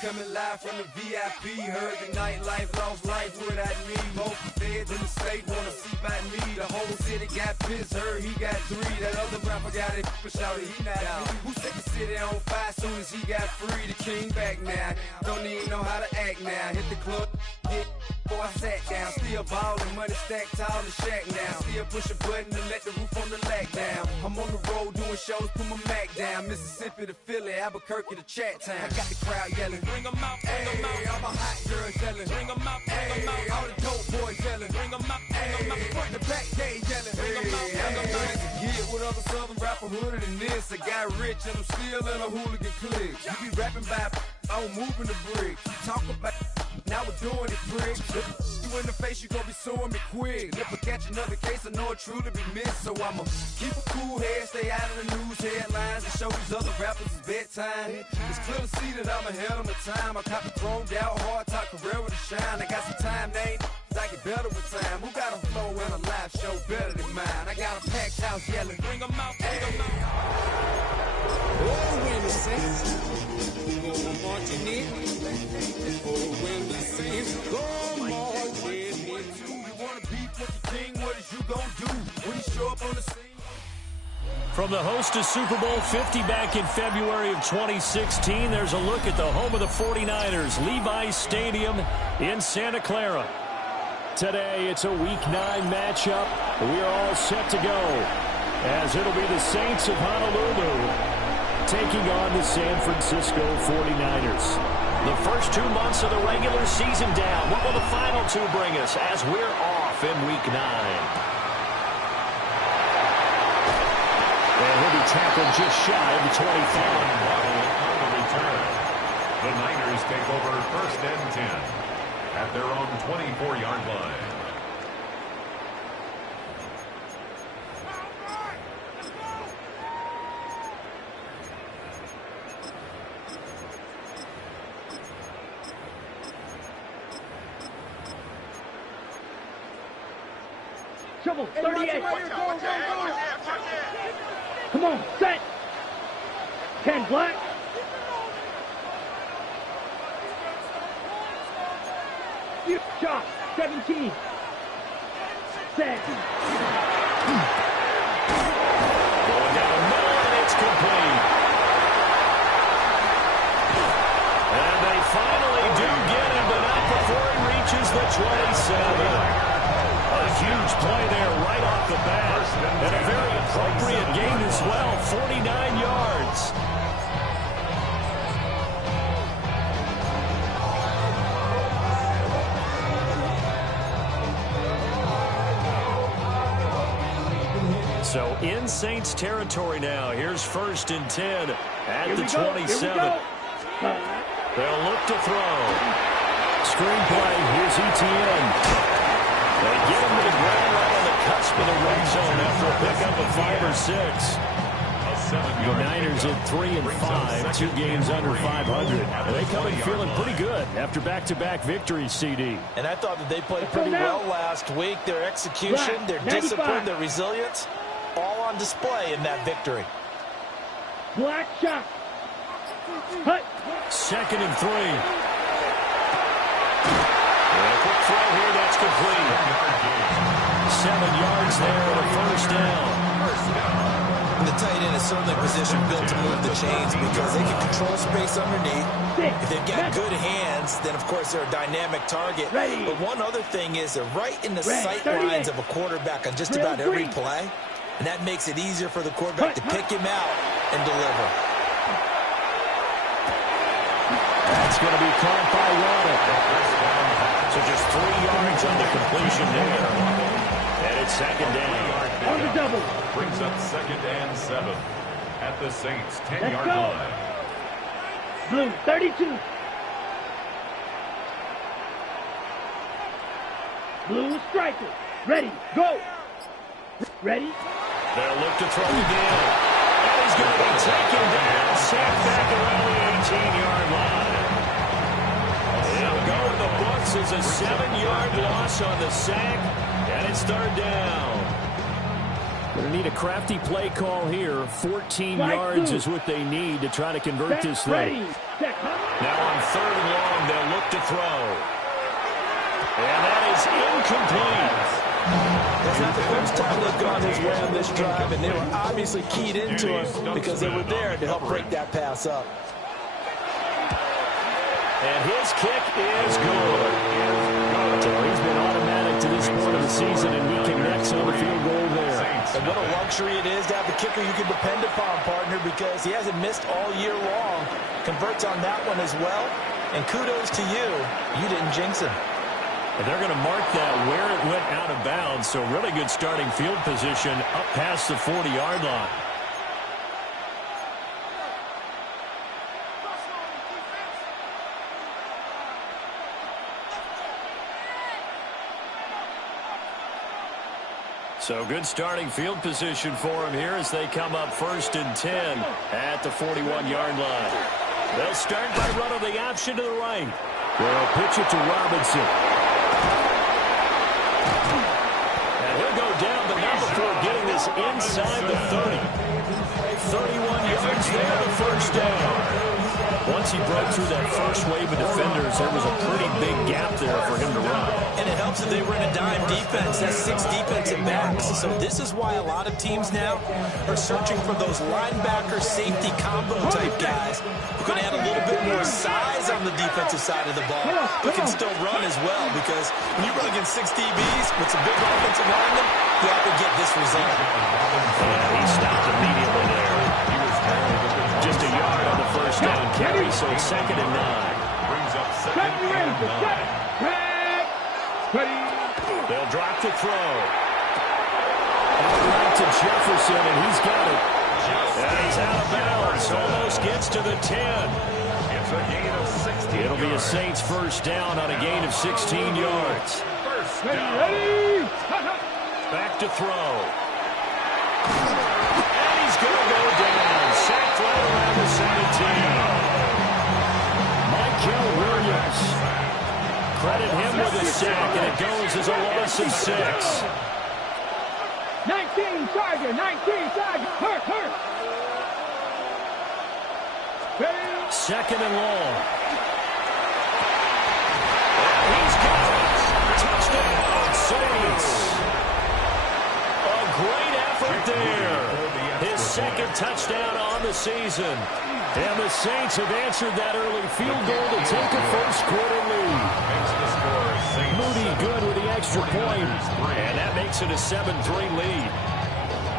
coming live from the VIP. Heard the nightlife, lost life without me. Most feds in the state wanna see by me. The whole city got pissed, heard he got 3. That other rapper got it, but shouted he not out. Who set the city on fire soon as he got free? The king back now, don't even know how to act now. Hit the club, get before I sat down. Still ballin', money stacked tall in shack now. Still push a button to let the roof on the lack down. I'm on the road doing shows, put my Mac down. Mississippi to Philly, Albuquerque to Chat Town. I got the crowd yelling, bring 'em out, bring 'em out. All my hot girls yelling, bring 'em out, bring 'em out. All the dope boys yelling, bring 'em out, bring 'em out. Front the back, they yelling, bring 'em out, bring 'em out. Get with other southern rapper hooded than this. I got rich and I'm still in a hooligan clique. You be rapping by, I'm moving the bricks. You talk about, now we're doing it, prick. You in the face, you gon' be suing me quick. If I catch another case, I know it truly be missed. So I'ma keep a cool head, stay out of the news headlines, and show these other rappers it's bedtime. It's clear to see that I'm ahead of my time. I cop the chromed out, hard top career with a shine. I got some time, they ain't I get better with time. Who got a flow and a live show better than mine? I got a packed house yelling, bring 'em out, bring 'em out. Oh, when the saints go marching in. Oh, when the saints go marching in. You wanna beef with the king, what is you gon' do when you show up on the scene? From the host of Super Bowl 50 back in February of 2016, there's a look at the home of the 49ers, Levi's Stadium in Santa Clara. Today, it's a Week 9 matchup. We're all set to go, as it'll be the Saints of Honolulu taking on the San Francisco 49ers. The first 2 months of the regular season down. What will the final 2 bring us as we're off in Week 9? And he'll be tackled just shy of the 25. On the return, the Niners take over 1st and 10 at their own 24-yard line. Trouble, 38. Come on, set. 10 black. Shot, 17. Set. Going down the middle, and it's complete. And they finally do get him, but not before he reaches the 27. A huge play there right off the bat. And a very appropriate gain as well, 49 yards. So in Saints territory now. Here's 1st and 10 at the 27. They'll look to throw. Screenplay, here's ETN. They get him to the ground right on the cusp of the red zone after a pickup of 5 or 6. The Niners at 3 and 5, 2 games under 500. And they come in feeling pretty good after back-to-back victories, CD. And I thought that they played pretty well last week. Their execution, their discipline, their resilience, all on display in that victory. Black shot. Hut. 2nd and 3. And a quick throw here, that's complete. 7 yards there and a 1st down. The tight end is certainly a position built to move the chains because they can control space underneath. If they've got good hands, then of course they're a dynamic target. But one other thing is they're right in the sight lines of a quarterback on just about every play. And that makes it easier for the quarterback to pick him out and deliver. That's going to be caught by Waddle. So just 3 yards on the completion there. And it's 2nd down. On the double. Brings up 2nd and 7 at the Saints' 10-yard line. Blue, 32. Blue striker. Ready, go. Ready. They'll look to throw again. And he's going to be taken down. Sacked back around the 18-yard line. It'll go in the books as a 7-yard loss on the sack. And it's 3rd down. Going to need a crafty play call here. 14 yards is what they need to try to convert this thing. Now on 3rd and long. They'll look to throw. And that is incomplete. It's not the first time they've gone his way on this drive, and they were obviously keyed into him because they were there to help break that pass up. And his kick is good. So he's been automatic to this point of the season, and he connects on the field goal there. And what a luxury it is to have a kicker you can depend upon, partner, because he hasn't missed all year long. Converts on that one as well. And kudos to you. You didn't jinx him. And they're going to mark that where it went out of bounds. So really good starting field position up past the 40-yard line. So good starting field position for him here as they come up 1st and 10 at the 41-yard line. They'll start by running the option to the right. They'll pitch it to Robinson. And he'll go down, but not before getting this inside the 30. 31 yards there, the first down. Once he broke through that first wave of defenders, there was a pretty big gap there for him to run. And it helps that they were in a dime defense. That's 6 defensive backs. So this is why a lot of teams now are searching for those linebacker safety combo type guys who can add a little bit more size on the defensive side of the ball, but can still run as well, because when you run against 6 DBs with some big offensive linemen, you often get this result. Yeah, he stopped immediately there. Just a yard on the first down carry, so it's 2nd and 9. Brings up 2nd and 9. They'll drop the throw. Right to Jefferson, and he's got it. And he's out of bounds. Almost gets to the 10. It's a gain of 16 It'll be a yards. Saints first down on a gain of 16 yards. First down. Back to throw. And he's going to go down. Sacked right around the 17. Michael Williams. Credit him with a sack, and it goes as a loss of 6. 19 target, 19 target, hurt. 2nd and long. He's got it. Touchdown, Saints. A great effort there. His 2nd touchdown on the season. And the Saints have answered that early field goal to take a first-quarter lead. Makes the score Saints. Moody good with the extra point. And that makes it a 7-3 lead.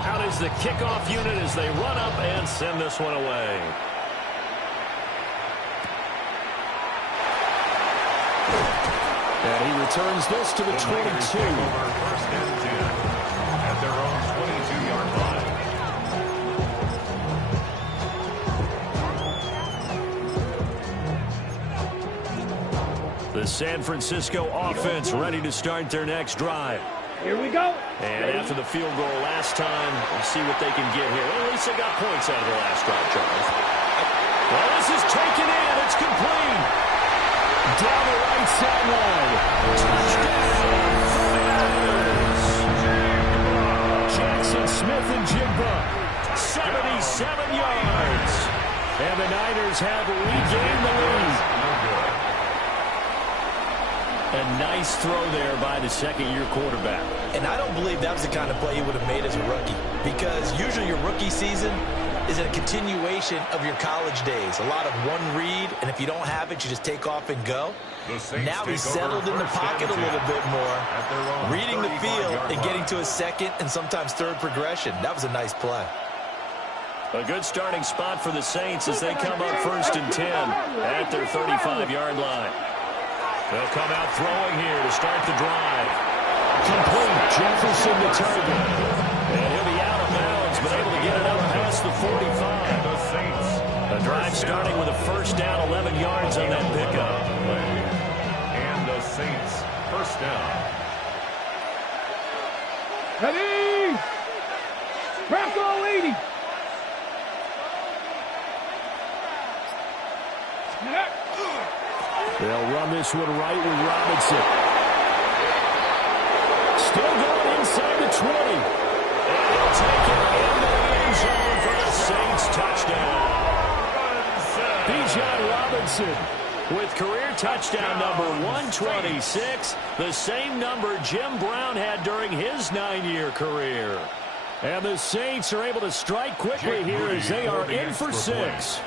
Out is the kickoff unit as they run up and send this one away. And he returns this to the 22. 1st and 10 at their own 22-yard line. The San Francisco offense ready to start their next drive. Here we go. And after the field goal last time, we'll see what they can get here. Well, at least they got points out of the last drive, Charles. Well, this is taken in. It's complete. Down the right sideline. Touchdown, 49ers. Jackson Smith and Jigba. 77 yards. And the Niners have regained the lead. A nice throw there by the second-year quarterback. And I don't believe that was the kind of play he would have made as a rookie, because usually your rookie season is a continuation of your college days. A lot of one read, and if you don't have it, you just take off and go. Now he's settled in the pocket a little bit more, reading the field and getting to his 2nd and sometimes 3rd progression. That was a nice play. A good starting spot for the Saints as they come up 1st and 10 at their 35-yard line. They'll come out throwing here to start the drive. Complete. Jefferson the target. And he'll be out of bounds, but able to get it up past the 45. The Saints. A drive starting with a first down, 11 yards on that pickup. And the Saints first down. Ready? Bronco 80. They'll run this one right with Robinson. Still going inside the 20. And he'll take it into the end zone for the Saints touchdown. Bijan Robinson with career touchdown number 126, the same number Jim Brown had during his 9-year career. And the Saints are able to strike quickly here as they are in for 6.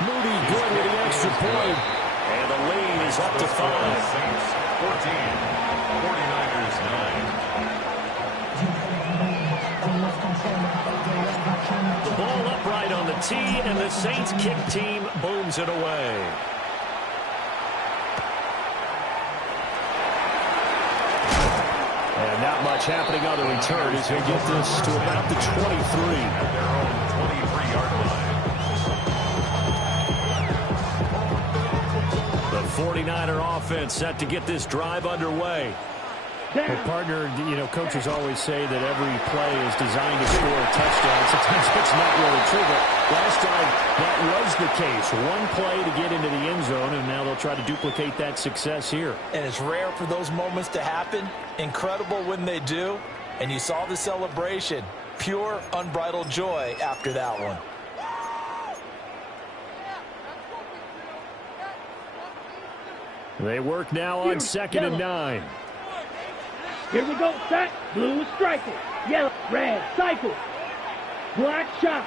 Moody good with the extra point. And the lead is up to 5. Saints 14, 49ers 9. The ball upright on the tee, and the Saints kick team booms it away. And not much happening on the return as they get this to about the 23. At their own 23-yard line. The 49er offense set to get this drive underway. Well, partner, coaches always say that every play is designed to score a touchdown. Sometimes it's not really true, but last time that was the case. One play to get into the end zone, and now they'll try to duplicate that success here. And it's rare for those moments to happen. Incredible when they do. And you saw the celebration. Pure, unbridled joy after that one. They work now on 2nd and 9. Here we go, set. Blue is striking. Yellow, red, cycle. Black shot.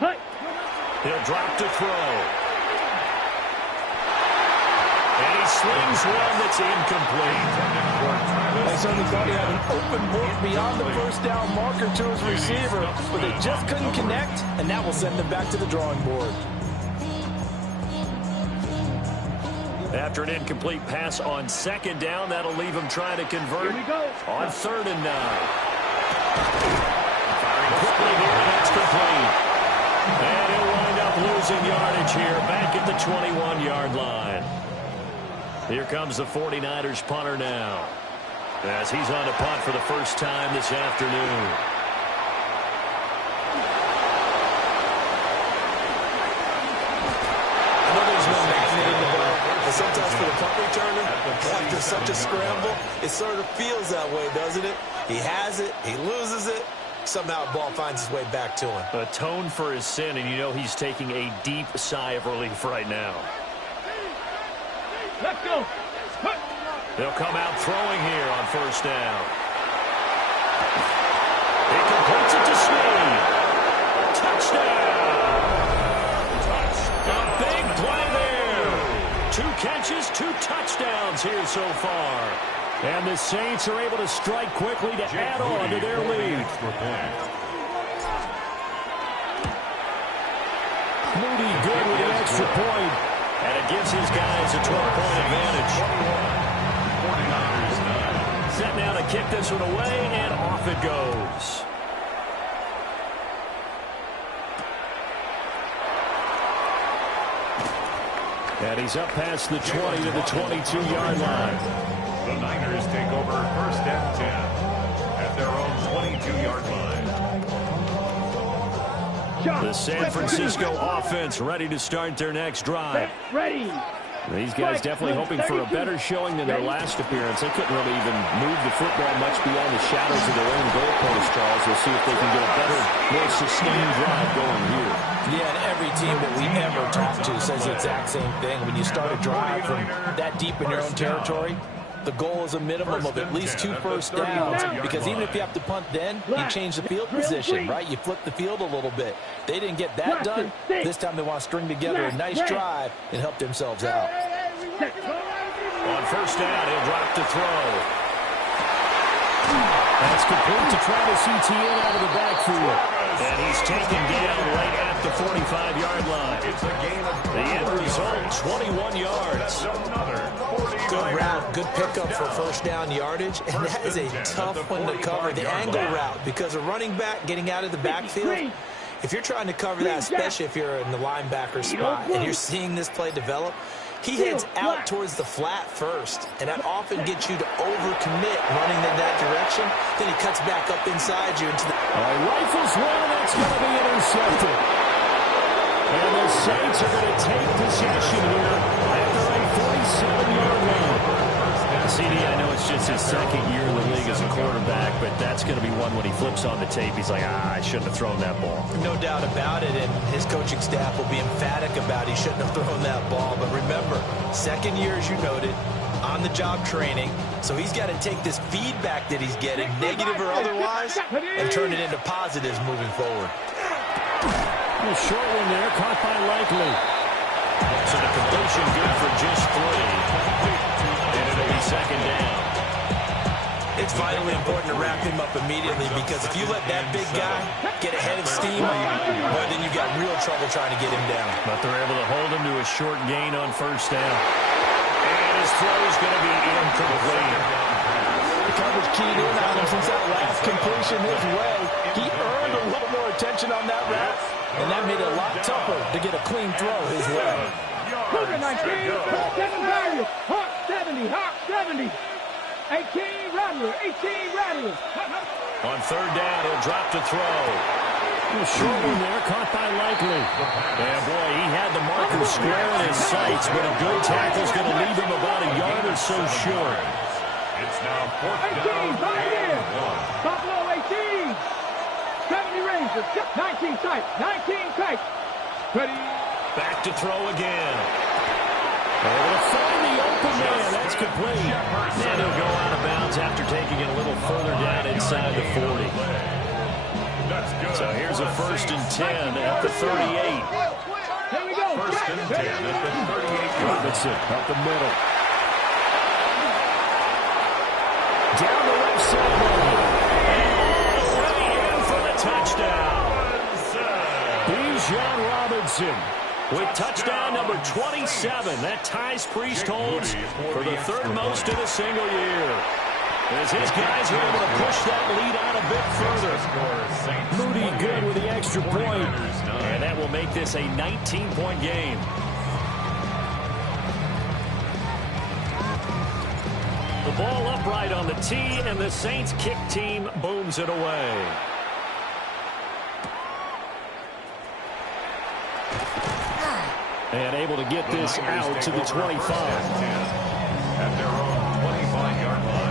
Hut. He'll drop to throw. And he slings one that's incomplete. I certainly thought he had an open book beyond the first down marker to his receiver, but they just couldn't connect, and that will send them back to the drawing board. After an incomplete pass on 2nd down, that'll leave him trying to convert on 3rd and 9. Firing quickly here, and that's complete. And he'll wind up losing yardage here, back at the 21-yard line. Here comes the 49ers punter now, as he's on to punt for the first time this afternoon. Sometimes for the punt returner, after such a scramble, it sort of feels that way, doesn't it? He has it, he loses it, somehow the ball finds its way back to him. Atone for his sin, and he's taking a deep sigh of relief right now. Let's go. They'll come out throwing here on 1st down. He completes it to Snead. Touchdown! A big play there. 2 catches, 2 touchdowns here so far. And the Saints are able to strike quickly to add on to their lead. Moody good with an extra point. And it gives his guys a 12-point advantage. 49ers 9. Set now to kick this one away, and off it goes. And he's up past the 20 to the 22-yard line. The Niners take over 1st and 10 at their own 22-yard line. The San Francisco offense ready to start their next drive. Ready. These guys definitely hoping for a better showing than their last appearance. They couldn't really even move the football much beyond the shadows of their own goalpost, Charles. We'll see if they can get a better, more sustained drive going here. Yeah, and every team that we ever talk to says the exact same thing. When you start a drive from that deep in your own territory, the goal is a minimum of at least 2 first downs, because even if you have to punt then, you change the field position, right? You flip the field a little bit. They didn't get that done. This time they want to string together a nice drive and help themselves out. On 1st down, he'll drop to throw. That's complete to Travis Etienne out of the backfield. And he's taken down right at the 45-yard line. It's a gain of the end result, 21 yards. Good route, good pickup for 1st down yardage, and that is a tough one to cover, the angle route, because a running back getting out of the backfield, if you're trying to cover that, especially if you're in the linebacker spot, and you're seeing this play develop, he heads out towards the flat first, and that often gets you to overcommit running in that direction. Then he cuts back up inside you into the... Rifles one, that's going to be intercepted. And the Saints are going to take possession here after a 47-yard run. CD, I know it's just his second year in the league as a quarterback, but that's going to be one when he flips on the tape. He's like, I shouldn't have thrown that ball. No doubt about it, and his coaching staff will be emphatic about he shouldn't have thrown that ball. But remember, second year, as you noted, on-the-job training, so he's got to take this feedback that he's getting, negative or otherwise, and turn it into positives moving forward. A short one there, caught by Likely. So the completion good for just 3. And it'll be second down. It's vitally important to wrap him up immediately, because if you let that big guy get ahead of steam, well, then you've got real trouble trying to get him down. But they're able to hold him to a short gain on first down. And his throw is going to be incomplete. The coverage keyed in on him since that last completion his way. He earned a little more attention on that route, and that made it a lot tougher to get a clean throw his way. Cougar 19, Hawk 7 value. Hawk 70, Hawk 70. 18 Rattler, 18 Rattler. On third down, he'll drop to throw. A short one there, caught by Likely. And boy, he had the marker square in his sights, but a good tackle's going to leave him about a yard or so short. It's now 4th 18, down and 1. Buffalo 18. 70 Rangers, 19 tight, 19 tight. Ready. Back to throw again. Able to find the open man. That's complete. And he'll go out of bounds after taking it a little further down inside the 40. So here's a 1st and 10 at the 38. Here we go. 1st and 10 at the 38. Robinson up the middle. Down the left sideline. And right in for the touchdown. Bijan Robinson with touchdown number 27. That ties Priesthold's for the 3rd most in a single year. As his guys are able to push that lead out a bit further. Moody good with the extra point. And that will make this a 19-point game. The ball upright on the tee, and the Saints kick team booms it away. And able to get this out to the 25. At their own 25-yard line.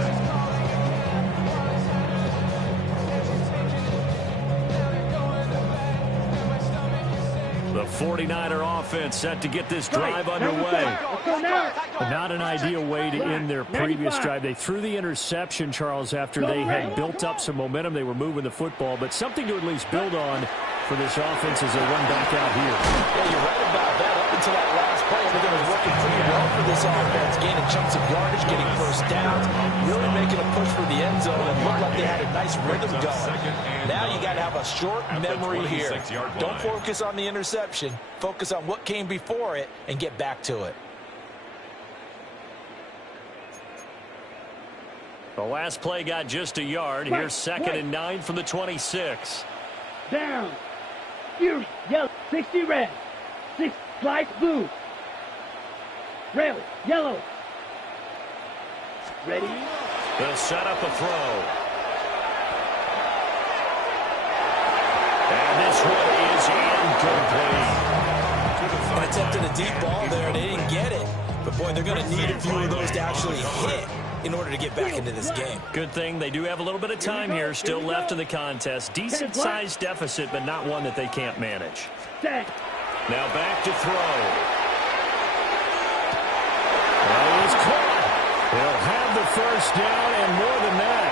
The 49er offense set to get this drive underway. Not an ideal way to end their previous drive. They threw the interception, Charles, after they had built up some momentum. They were moving the football, but something to at least build on for this offense as they run back out here. Yeah, you're right about that. Up until that last play, everything was working pretty well for this offense, gaining chunks of yardage, getting first downs, really making a push for the end zone, and looked like they had a nice rhythm going. Now you got to have a short memory here. Don't focus on the interception. Focus on what came before it and get back to it. The last play got just a yard. Here's 2nd and 9 from the 26. Down. Fury, yellow, 60 red. 6 slice blue. Red, yellow. Ready? They'll set up a throw. And this one is incomplete. Attempted a deep ball there, and they didn't get it. But, boy, they're going to need a few of those to actually hit in order to get back into this game. Good thing they do have a little bit of time here still left in the contest. Decent-sized deficit, but not one that they can't manage. Now back to throw. Well, he's caught. He'll have the first down and more than that.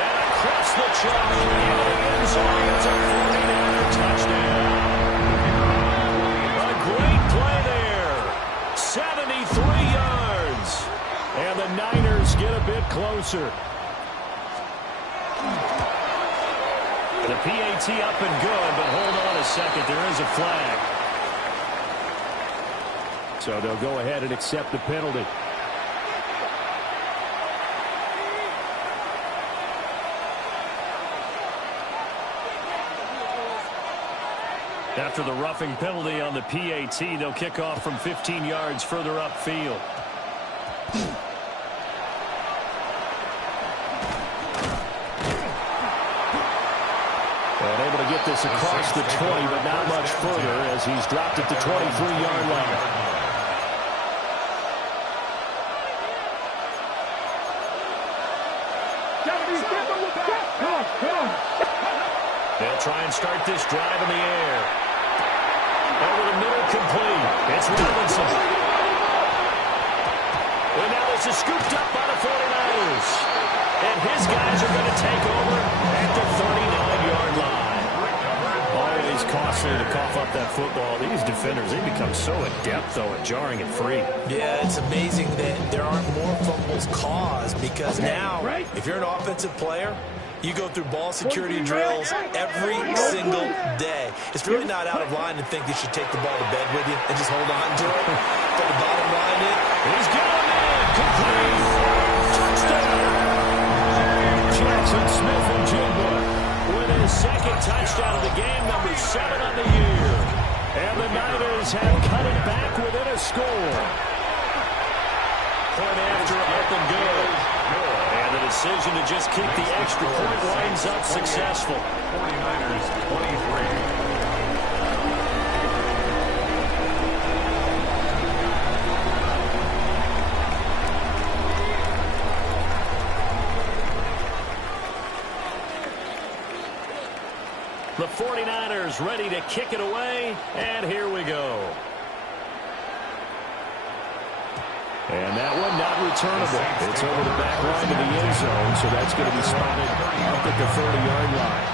And across the chalk into the end zone. It's a 49er touchdown. A great play there. 73 yards. And the Niners get a bit closer. The PAT up and good, but hold on a second. There is a flag. So they'll go ahead and accept the penalty. After the roughing penalty on the PAT, they'll kick off from 15 yards further upfield. And able to get this across the 20, but not much further as he's dropped at the 23-yard line. They'll try and start this drive in the air. Over the middle, complete. It's Robinson. And now this is scooped up by the 49ers. And his guys are going to take over at the 39-yard line. Always costly to cough up that football. These defenders, they become so adept, though, at jarring it free. Yeah, it's amazing that there aren't more fumbles caused because now, if you're an offensive player, you go through ball security drills every single day. It's really not out of line to think you should take the ball to bed with you and just hold on to it. But the bottom line is, he's going in. Complete. Touchdown. Jackson Smith-Njigba with his second touchdown of the game, number 7 on the year. And the Niners have cut it back within a score. Point after up and good. And the decision to just kick the extra point winds up successful. 49ers 23. The 49ers ready to kick it away, and here we go. And that one not returnable. It's over the back line to the end zone, so that's going to be spotted up at the 30-yard line.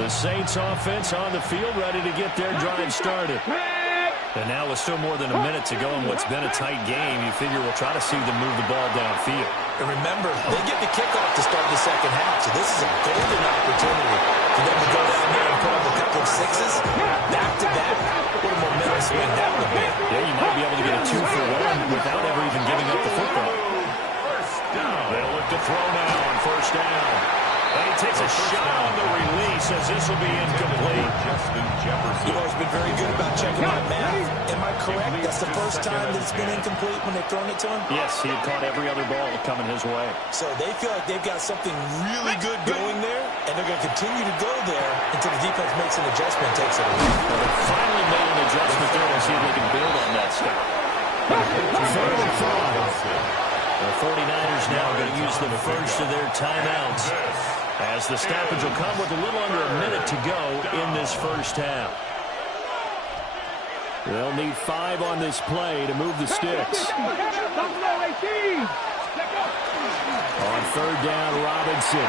The Saints offense on the field ready to get their drive started. And now with still more than a minute to go in what's been a tight game, you figure we'll try to see them move the ball downfield. And remember, they get the kickoff to start the second half, so this is a golden opportunity for them to go down there and put up a couple of sixes. Back-to-back, what a momentum swing that would be. Yeah, you might be able to get a 2-for-1 without ever even giving up the football. They'll look to throw now on first down. And he takes a shot on the release as this will be incomplete. You've always been very good about checking my math. Am I correct? That's the first time that it's been incomplete when they've thrown it to him? Yes, he had caught every other ball coming his way. So they feel like they've got something really good going there, and they're going to continue to go there until the defense makes an adjustment and takes it away. Well, they finally made an adjustment there to see if they can build on that stop. Third and 5. The 49ers now going to use the first of their timeouts, as the stoppage will come with a little under a minute to go in this first half. They'll need 5 on this play to move the sticks. On third down, Robinson.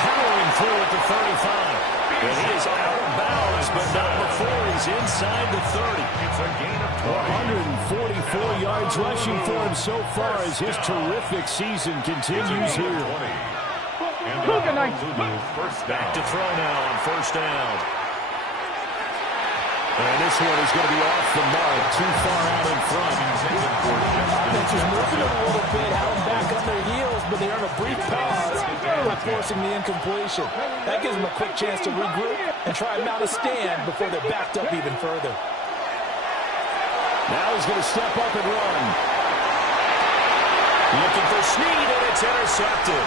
Powering through at the 35. And he is out of bounds, but not before he's inside the 30. It's a gain of 144 yards rushing for him so far as his terrific season continues here. Back to throw now on first down. And this one is going to be off the mark, too far out in front. Offense is moving a little bit, out and back on their heels, but they earn a brief pause by forcing the incompletion. That gives them a quick chance to regroup and try and mount a stand before they're backed up even further. Now he's going to step up and run. Looking for Snead, and it's intercepted.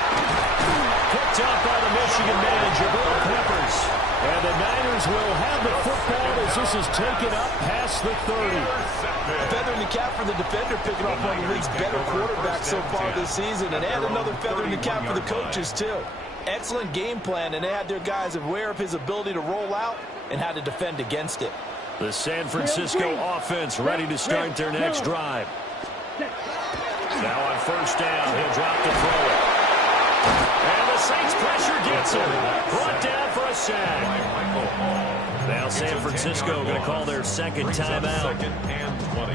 Picked up by the Michigan man, Jabril Peppers. And the Niners will have the football as this is taken up past the 30. A feather in the cap for the defender, picking off one of the league's better quarterbacks so far this season. And add another feather in the cap for the coaches, too. Excellent game plan, and they had their guys aware of his ability to roll out and how to defend against it. The San Francisco offense ready to start their next drive. Now on first down, he'll drop to throw it. And the Saints pressure gets him. Brought down for a sack. Now San Francisco going to call their second timeout,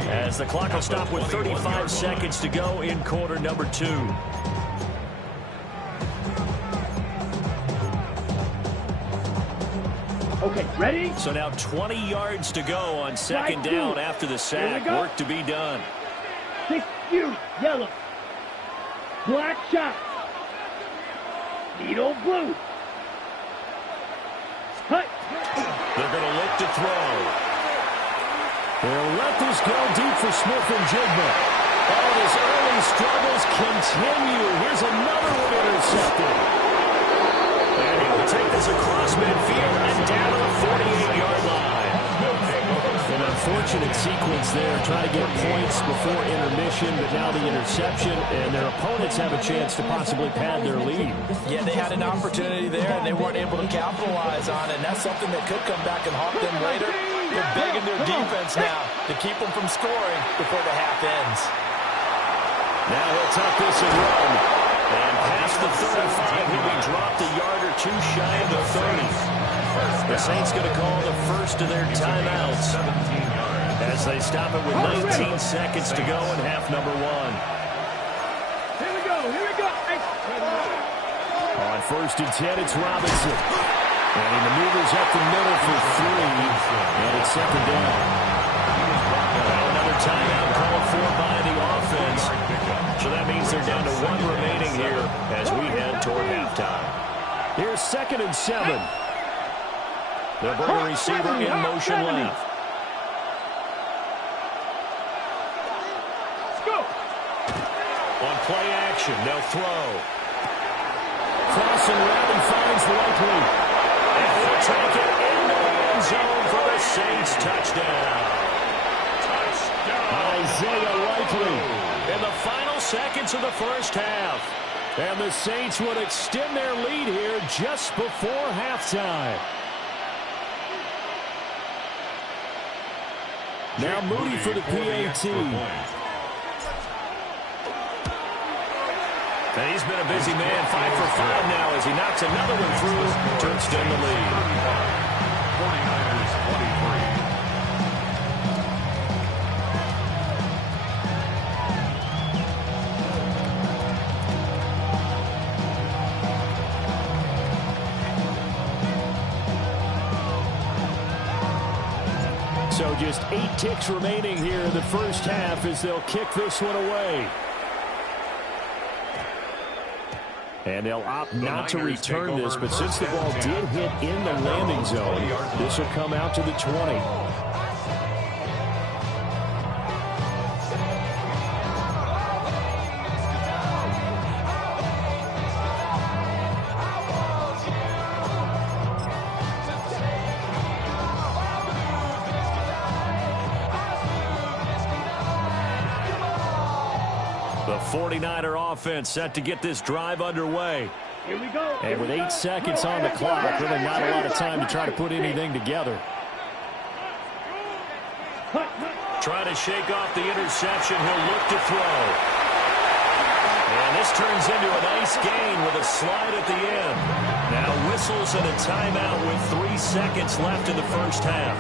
as the clock will stop with 35 seconds to go in quarter number 2. Okay, ready? So now 20 yards to go on second down after the sack. Work to be done. 6-U, yellow. Black shot. Needle blue. Cut. They're going to look to throw. They'll let this go deep for Smith-Njigba. All his early struggles continue. Here's another one intercepted. And he will take this across midfield and down to the 48-yard line. An unfortunate sequence sequence there, trying to get points before intermission, but now the interception, and their opponents have a chance to possibly pad their lead. Yeah, they had an opportunity there, and they weren't able to capitalize on it, and that's something that could come back and haunt them later. They're begging their defense now to keep them from scoring before the half ends. Now he'll tuck this and run. And past the 35, he'll be dropped a yard or two shy of the 30. The Saints going to call the first of their timeouts as they stop it with 19 seconds to go in half number one. Here we go. On 1st and 10, it's Robinson. And he maneuvers up the middle for 3, and it's 2nd down. Another timeout called for by the offense. So that means they're down to 1 remaining here as we head toward halftime. Here's 2nd and 7. They'll bring a receiver in motion left. On play action, they'll throw. Crossing route and finds Likely. And he'll take it into the end zone for the Saints touchdown. Isaiah Likely in the final seconds of the first half. And the Saints would extend their lead here just before halftime. Now Moody for the PAT. And he's been a busy man, 5 for 5 now as he knocks another one through to extend the lead. 49ers 23. So just 8 ticks remaining here in the first half as they'll kick this one away. And they'll opt not to return this, but since the ball did hit in the landing zone, this will come out to the 20. The 49er offense set to get this drive underway. Here we go. And with 8 seconds on the clock, really not a lot of time to try to put anything together. Trying to shake off the interception. He'll look to throw. And this turns into a nice gain with a slide at the end. Now whistles and a timeout with 3 seconds left in the first half.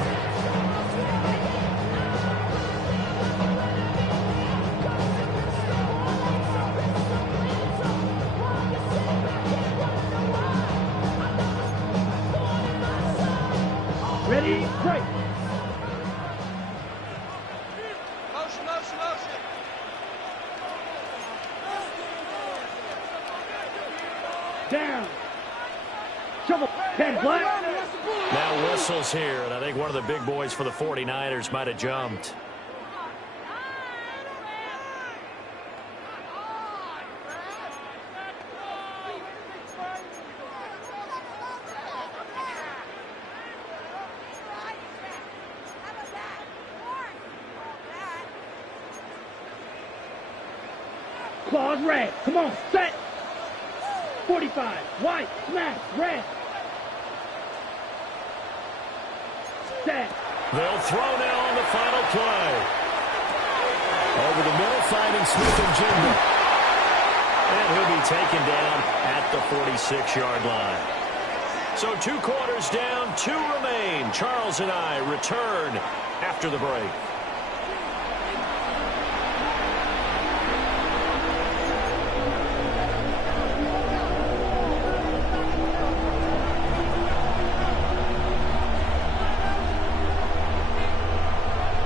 Ready, break. Motion, motion, motion. Down. Shovel. Pen black. Now whistles here, and I think one of the big boys for the 49ers might have jumped. Claws red. Come on, set. 45. White. Smash. Red. Set. They'll throw now on the final play. Over the middle, finding Smith and Jigba. And he'll be taken down at the 46-yard line. So 2 quarters down, 2 remain. Charles and I return after the break.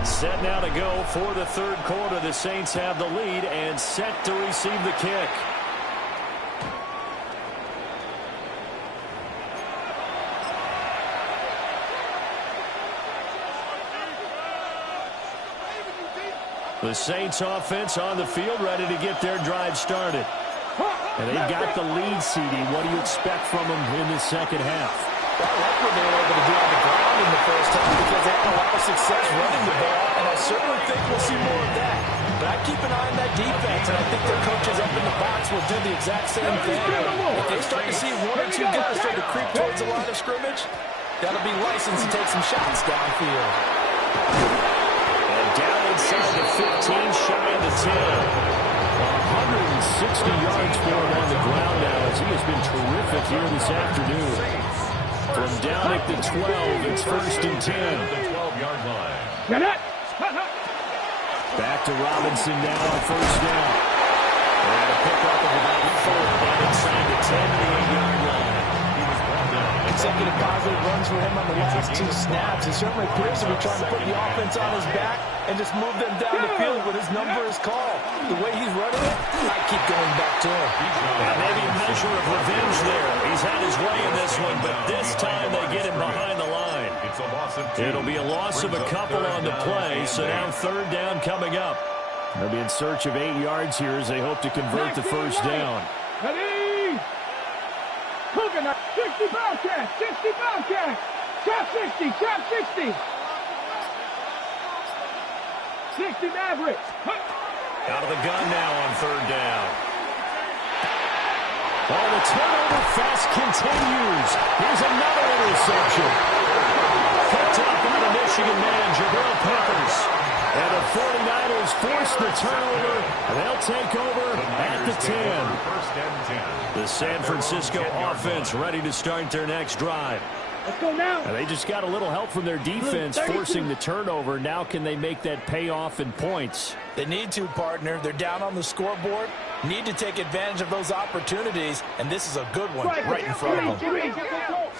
Set now to go for the third quarter. The Saints have the lead and set to receive the kick. The Saints offense on the field ready to get their drive started. And they've got the lead, CD. What do you expect from them in the second half? Well, I like what they were able to do on the ground in the first half because they had a lot of success running the ball, and I certainly think we'll see more of that. But I keep an eye on that defense, and I think their coaches up in the box will do the exact same thing. If they start to see one or two guys start to creep towards the line of scrimmage, that'll be licensed to take some shots downfield. And down inside the 15, shy of the 10. 160 yards for him on the ground now as he has been terrific here this afternoon. From down at the 12, it's 1st and 10. The 12-yard line. Back to Robinson now on 1st down. And a pickup of about 4 down inside the 10 to the 8-yard line. Consecutive positive runs for him on the last 2 snaps. He certainly appears to be trying to put the offense on his back and just move them down the field when his number is called. The way he's running it, I keep going back to him. And maybe a measure of revenge there. He's had his way in this one, but this time they get him behind the line. It'll be a loss of a couple on the play, so now 3rd down coming up. They'll be in search of 8 yards here as they hope to convert the 1st down. Ready? Coconut, 60 Bobcat, 60 Bobcat. Shot 60, shot 60. 60 Mavericks. Out of the gun now on 3rd down. Oh, the turnover fest continues. Here's another interception. Picked up by the Michigan man, Jabril Peppers. And the 49ers force the turnover, and they'll take over at the 10. The San Francisco offense ready to start their next drive. Let's go now. And they just got a little help from their defense forcing the turnover. Now can they make that pay off in points? They need to, partner. They're down on the scoreboard. Need to take advantage of those opportunities, and this is a good one right in front of them.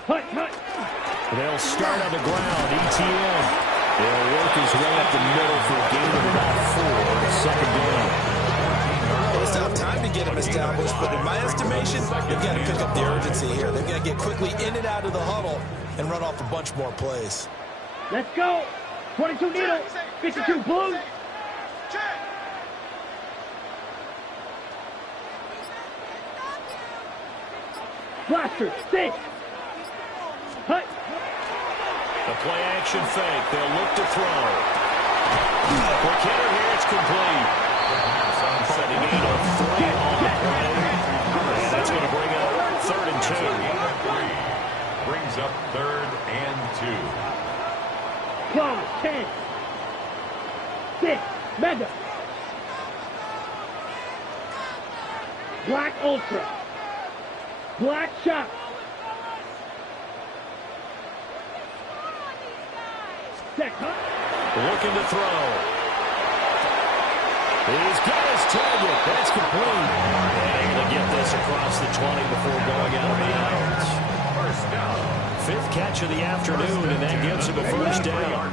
They'll start on the ground. ETN. They'll work his way up the middle for a gain of about 4. 2nd down. Well, it's not time to get him established, but in my estimation, they've got to pick up the urgency here. They've got to get quickly in and out of the huddle and run off a bunch more plays. Let's go. 22 needle, 52 blue. Blaster, 6. Hut. The play action fake. They'll look to throw. Quick hitter here. It's complete. Setting gain of 3 on the play. And that's going to bring up 3rd and 2. Brings up 3rd and 2. Claw, 10. 6. Mega. Black Ultra. Black Shot. Looking to throw. He's got his target. That's complete. And able to get this across the 20 before going out of bounds. 5th catch of the afternoon, and that gives him a 1st down.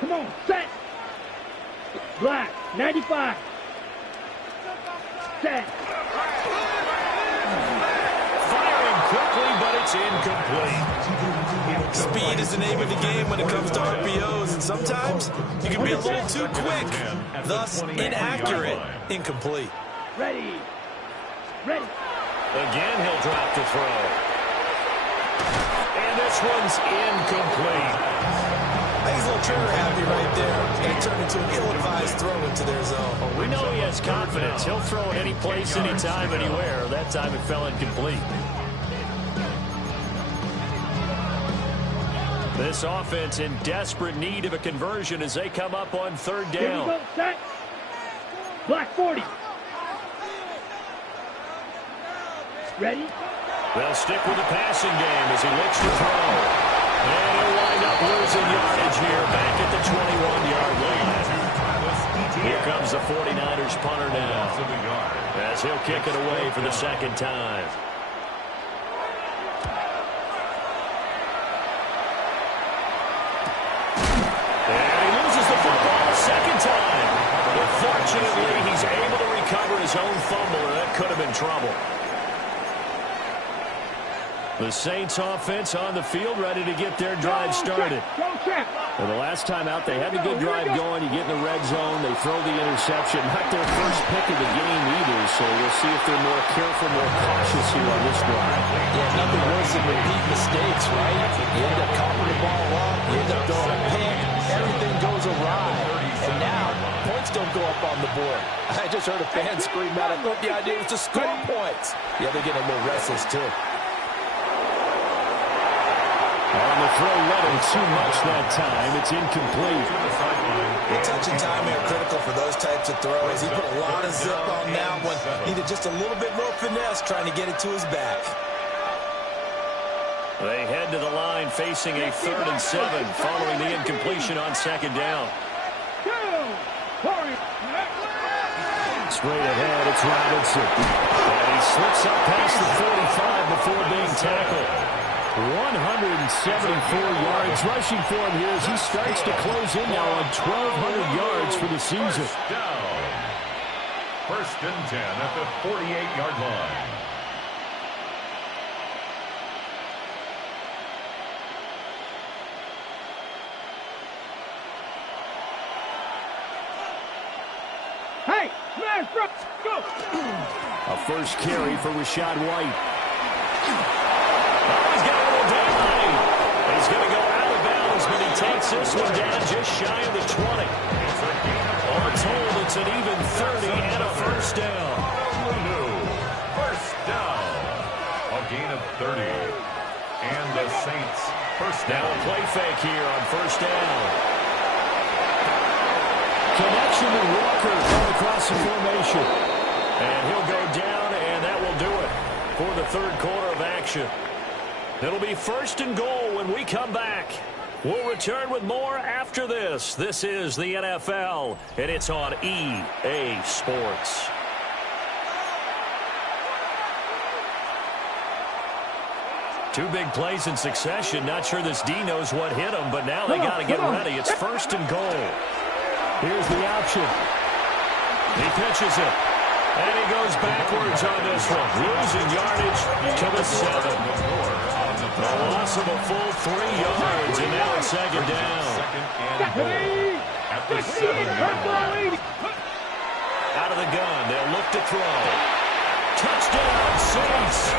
Come on, set. Black, 95. Set. Firing quickly, but it's incomplete. Speed is the name of the game when it comes to RPOs, and sometimes you can be a little too quick, thus inaccurate, incomplete. Ready. Ready. Again, he'll drop the throw. And this one's incomplete. I think he's a little trigger happy right there. And it turned into an ill-advised throw into their zone. We know he has confidence. He'll throw it any place, anytime, anywhere. That time it fell incomplete. This offense in desperate need of a conversion as they come up on 3rd down. Here we go, set. Black 40. Ready? They'll stick with the passing game as he looks to throw. And he'll wind up losing yardage here back at the 21-yard line. Here comes the 49ers punter now as he'll kick it away for the 2nd time. Second time. But fortunately, he's able to recover his own fumble, or that could have been trouble. The Saints offense on the field ready to get their drive started. Well, the last time out, they had a good drive going. You get in the red zone. They throw the interception. Not their first pick of the game either, so we'll see if they're more careful, more cautious here on this drive. Yeah, nothing worse than repeat mistakes, right? You end up coughing the ball up, you end up throwing a pick, everything goes awry. And now, points don't go up on the board. I just heard a fan scream out, I thought the idea was to score points. Yeah, they're getting a little restless, too. On the throw, letting too much that time. It's incomplete. The touch and time are critical for those types of throws. He put a lot of zip on that one. Needed just a little bit more finesse trying to get it to his back. They head to the line facing a 3rd and 7 following the incompletion on 2nd down. Straight ahead, it's Robinson. And he slips up past the 45 before being tackled. 174 yards rushing for him here as he starts to close in now on 1,200 yards for the season. First and 10 at the 48-yard line. Hey, smash, bro, go! A first carry for Rachaad White. Oh, he's got a little daylight. He's going to go out of bounds, but he takes this one down just shy of the 20. All told, it's an even 30 and a first down. First down. A gain of 30. And the Saints first down. Now a play fake here on first down. Connection to Walker going across the formation. And he'll go down, and that will do it for the 3rd quarter of action. It'll be 1st and goal when we come back. We'll return with more after this. This is the NFL, and it's on EA Sports. Two big plays in succession. Not sure this D knows what hit him, but now they got to get ready. It's 1st and goal. Here's the option. He pitches it. And he goes backwards on this one. Losing yardage to the 7. A loss of a full 3 yards, and now it's 2nd down. At the 7-yard line. Out of the gun, they'll look to throw. Touchdown, Saints.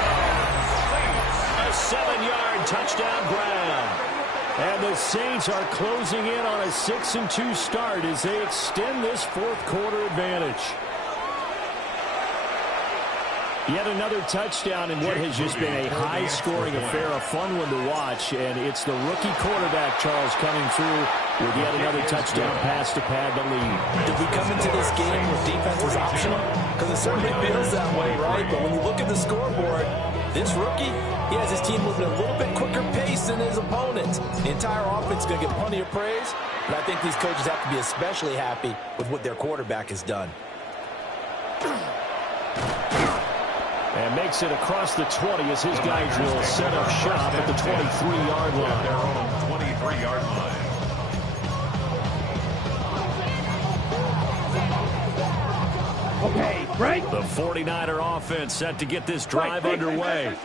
A 7-yard touchdown grab. And the Saints are closing in on a 6-2 start as they extend this 4th quarter advantage. Yet another touchdown in what has just been a high-scoring affair, a fun one to watch, and it's the rookie quarterback, Charles, coming through with yet another touchdown pass to pad the lead. Did we come into this game where defense was optional? Because it certainly feels that way, right? But when you look at the scoreboard, this rookie, he has his team moving at a little bit quicker pace than his opponents. The entire offense is going to get plenty of praise, but I think these coaches have to be especially happy with what their quarterback has done. And makes it across the 20 as his guys will set up shop at the 23-yard line. Their own 23-yard line. Okay, break. The 49er offense set to get this drive underway.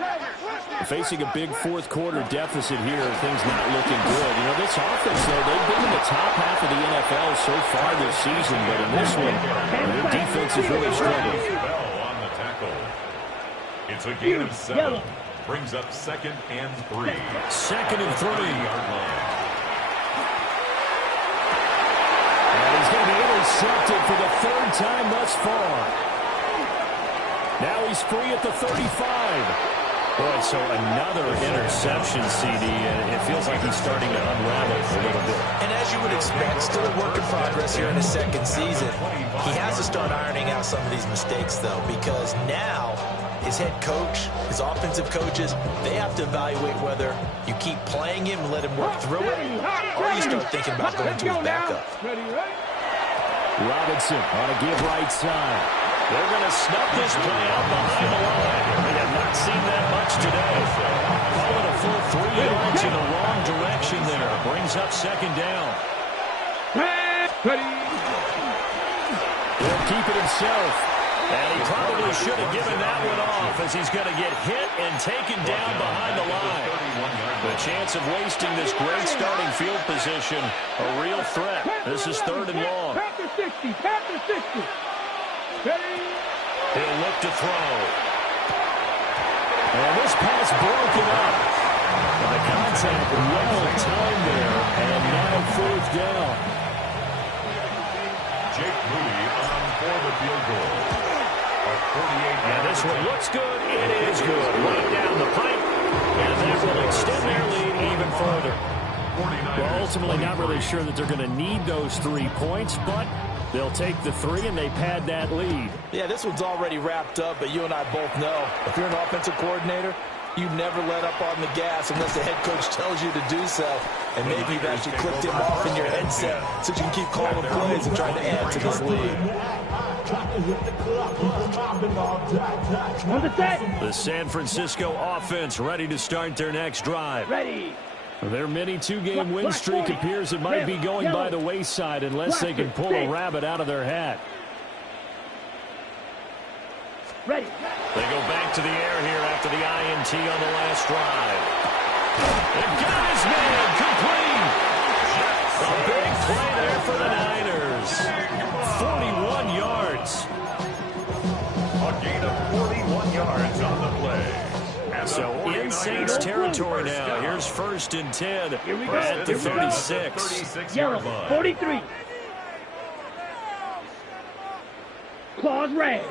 Facing a big 4th quarter deficit here, things not looking good. You know, this offense, though, they've been in the top half of the NFL so far this season, but in this one, their defense is really struggling. On the tackle. It's a gain of 7. Brings up 2nd and 3. 2nd and 3. 3-yard line. And he's going to be intercepted for the 3rd time thus far. Now he's free at the 35. Boy, so another interception, CD, and it feels like he's starting to unravel a little bit. And as you would expect, still a work in progress here in his 2nd season. He has to start ironing out some of these mistakes, though, because now his head coach, his offensive coaches, they have to evaluate whether you keep playing him and let him work through it, or you start thinking about going to his backup. Robinson on a give right side. They're going to snuff this play out behind the line. We have not seen that much today. Calling a full 3 yards in the wrong direction there. Brings up 2nd down. He'll keep it himself. And he probably should have given that one off as he's going to get hit and taken down behind the line. The chance of wasting this great starting field position, a real threat. This is 3rd and long. Past the 60, past the 60. Ready? He'll look to throw. And this pass broken up. And the contact well timed there. And now 4th down. Jake Moody on for the field goal. And this one looks good. It is good. Right down the pipe. And that will extend their lead even further. Well, ultimately not really sure that they're going to need those 3 points, but they'll take the 3 and they pad that lead. Yeah, this one's already wrapped up, but you and I both know if you're an offensive coordinator, you never let up on the gas unless the head coach tells you to do so. And maybe you've actually clicked him off in your headset so you can keep calling plays and trying to add to this lead. The San Francisco offense ready to start their next drive. Ready. Their mini 2-game win streak appears it might be going by the wayside unless they can pull a rabbit out of their hat. Ready. They go back to the air here after the INT on the last drive. They've got his man complete. A big play there for the Niners. 41 yards. A gain of 41 yards on the play. So in Saints territory now. Here's 1st and 10 at the 36. Yellow, 43. Claws red.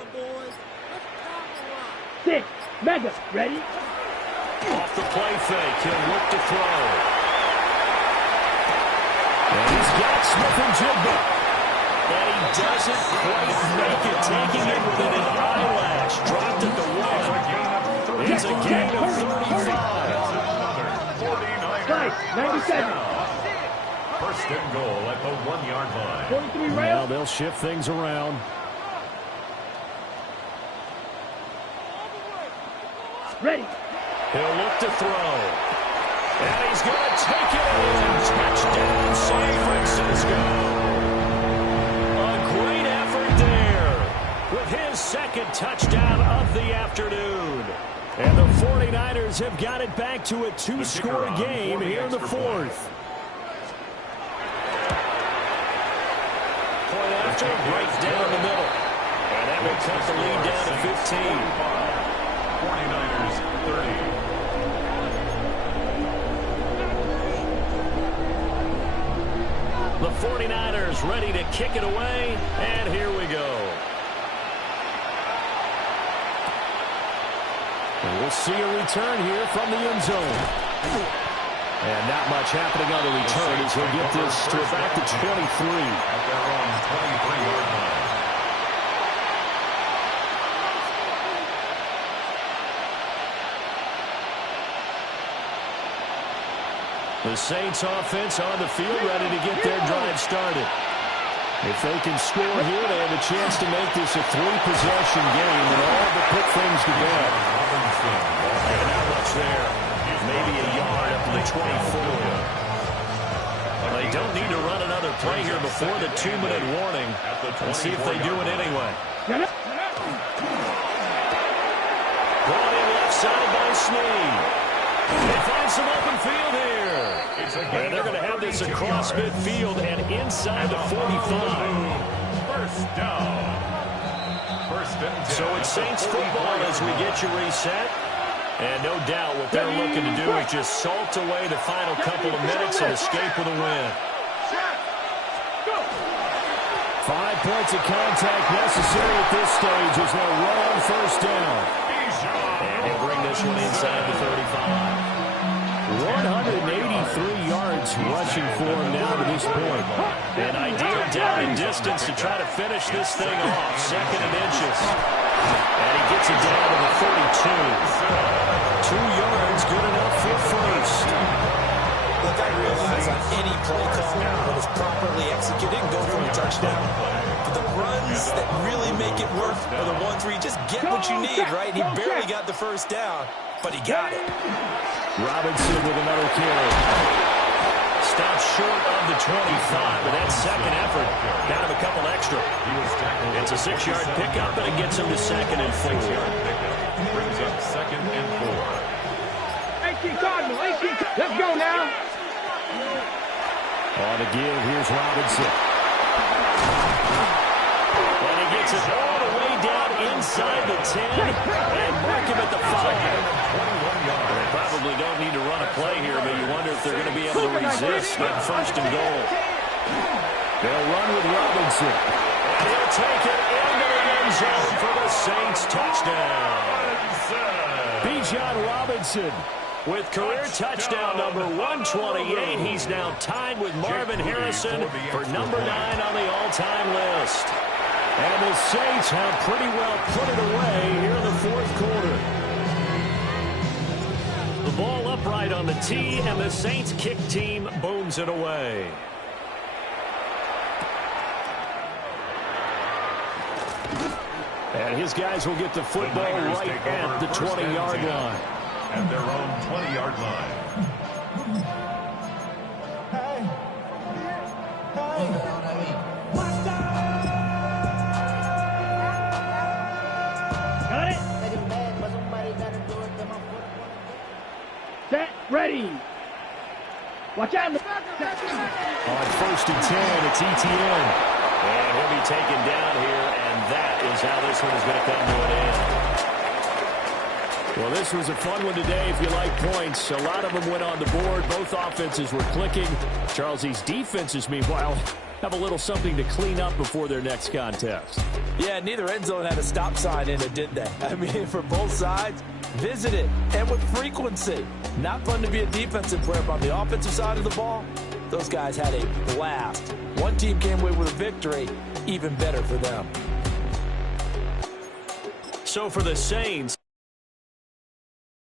6. Mega. Ready? Off the play fake. He'll look to throw. And he's got Smith-Njigba. And he doesn't quite make it. Taking it within an eyelash. Dropped at the 1. It's a gain of 35. 97. 1st and goal at the 1-yard line. 43 rail. Now they'll shift things around. Ready. He'll look to throw. And he's going to take it in. Touchdown, San Francisco. A great effort there with his 2nd touchdown of the afternoon. And the 49ers have got it back to a 2-score game here in the 4th. Point after, right down the middle. And that will cut the lead down to 15. 49ers 30. The 49ers ready to kick it away, and here we go. And we'll see a return here from the end zone. And not much happening on the return as he'll get this to about the 23. At their own 23-yard line. The Saints offense on the field ready to get their drive started. If they can score here, they have a chance to make this a 3-possession game and all but put things to bed. And not much there. Maybe a yard up to the 24. They don't need to run another play here before the 2-minute warning. Let's see if they do it anyway. Brought in left side by Snead. They find some open field here. And they're going to have this across midfield and inside the 45. 1st down. 1st and 10. So it's Saints football as we get you reset. And no doubt what they're looking to do is just salt away the final couple of minutes and escape with a win. 5 points of contact necessary at this stage as they'll run on 1st down. And he'll bring this one inside the 35. 183 yards rushing for him now to this point. An ideal down and distance to try to finish this thing off. 2nd and inches. And he gets it down to the 32. 2 yards, good enough for 1st. Look, I realize on any play call that is properly executed and go for a touchdown. But the runs that really make it work are the ones where you just get what you need, right? He barely got the 1st down, but he got it. Robinson with another carry. Stops short of the 25, but that 2nd effort got him a couple extra. It's a 6-yard pickup, and it gets him to 2nd and 4. Brings up 2nd and 4. 18 Cardinal, 18. Let's go now. On the give, here's Robinson. And he gets it all the way down inside the 10 and mark him at the 5. They probably don't need to run a play here, but you wonder if they're going to be able to resist on 1st and goal. They'll run with Robinson. And he'll take it into the end zone for the Saints touchdown. Bijan Robinson with career touchdown number 128. He's now tied with Marvin Harrison for number 9 on the all-time list. And the Saints have pretty well put it away here in the 4th quarter. The ball upright on the tee, and the Saints kick team booms it away. And his guys will get the football right at the 20-yard line. At their own 20-yard line. Got it? Set, ready. Watch out. On 1st and 10, it's ETN. And he'll be taken down here, and that is how this one is going to come to an end. Well, this was a fun one today if you like points. A lot of them went on the board. Both offenses were clicking. Charles, these defenses, meanwhile, have a little something to clean up before their next contest. Yeah, neither end zone had a stop sign in it, did they? I mean, for both sides, visit it, and with frequency. Not fun to be a defensive player, but on the offensive side of the ball, those guys had a blast. One team came away with a victory, even better for them. So for the Saints,